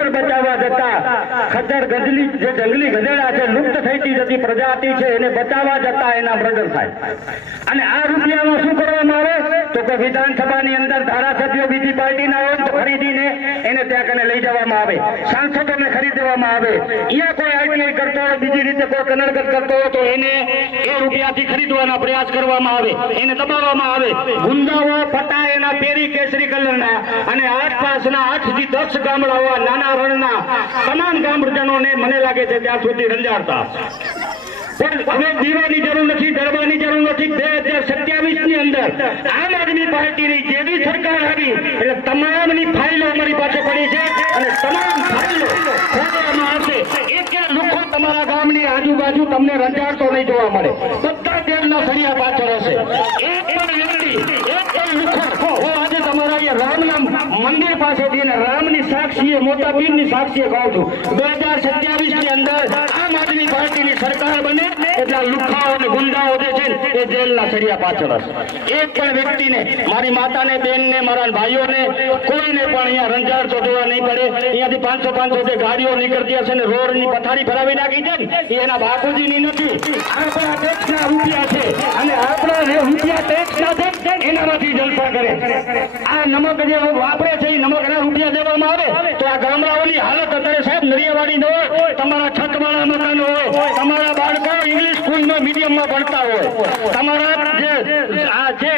બચાવવા જતા ખચ્ચર ગજલી જે જંગલી ગધેડા છે, લુપ્ત થતી જતી પ્રજાતિ છે, એને બચાવવા જતા એના મર્ડર થાય. અને આ રૂપિયામાં શું કરવામાં આવે તો કે વિધાનસભાની અંદર ધારાસભ્યો બીજી પાર્ટીના હોય તો ખરીદીને એને ત્યાં કને લઈ જવામાં આવે, સાંસદોને ખરીદવામાં આવે. અહીંયા કોઈ આઈટીઆઈ કરતો હોય, બીજી રીતે કોઈ કનડગત કરતો હોય તો એને એ રૂપિયાથી ખરીદવાના પ્રયાસ કરવામાં આવે, એને દબાવવામાં આવે. ગુંડાઓ ફટા એના પેરી કેસરી કલરના અને આસપાસના 8 થી 10 ગામડાઓ નાના રણના તમામ ગામજનોને મને લાગે છે ત્યાં સુધી રંજાડતા. પણ હવે દીવાની જરૂર નથી, ડરવાની જરૂર નથી. 2027 ની અંદર આમ આદમી પાર્ટીની જેવી સરકાર આવી એટલે તમામની ફાઇલો અમારી પાસે પડી છે અને તમામ ફાઇલો ખોલવામાં આવશે. એક લોકો તમારા ગામની આજુબાજુ તમને રંજાડતો નહીં જોવા મળે. બધા જેલના સળિયા પાછળ હશે. એક પણ વ્યક્તિ, એક પણ લુખો આજે તમારા અહીંયા રામના મંદિર પાસેથી અને રામની સાક્ષીએ, મોટા પીરની સાક્ષીએ કહું છું, 2027 ની અંદર આમ આદમી પાર્ટીની સરકાર બને એટલા લુખાઓ અને ગુંડાઓ જે છે એ જેલના સળિયા પાછળ હશે. એક પણ વ્યક્તિને, મારી માતાને, બેનને, મારા ભાઈઓને, કોઈને પણ અહીંયા રંજાડતો જોવા નહીં પડે. અહીંયાથી 500 જે ગાડીઓ નીકળતી હશે ને રોડની પથારી ફરાવી નાખી છે ને એ એના બાપુજીની નથી, આપણા ટેક્સના રૂપિયા છે અને આપણા રૂપિયા ટેક્સના છે એનામાંથી જલસા કરે. આ નમક જે વાપરે છે એ નમકના રૂપિયા દેવામાં આવે તો આ ગામડાઓની હાલત અત્યારે સાહેબ નળિયાવાળી ન હોય, તમારા છતવાળા મકાન હોય, તમારા બાળકો ઇંગ્લિશ સ્કૂલમાં મીડિયમમાં ભણતા હોય, તમારા જે આ છે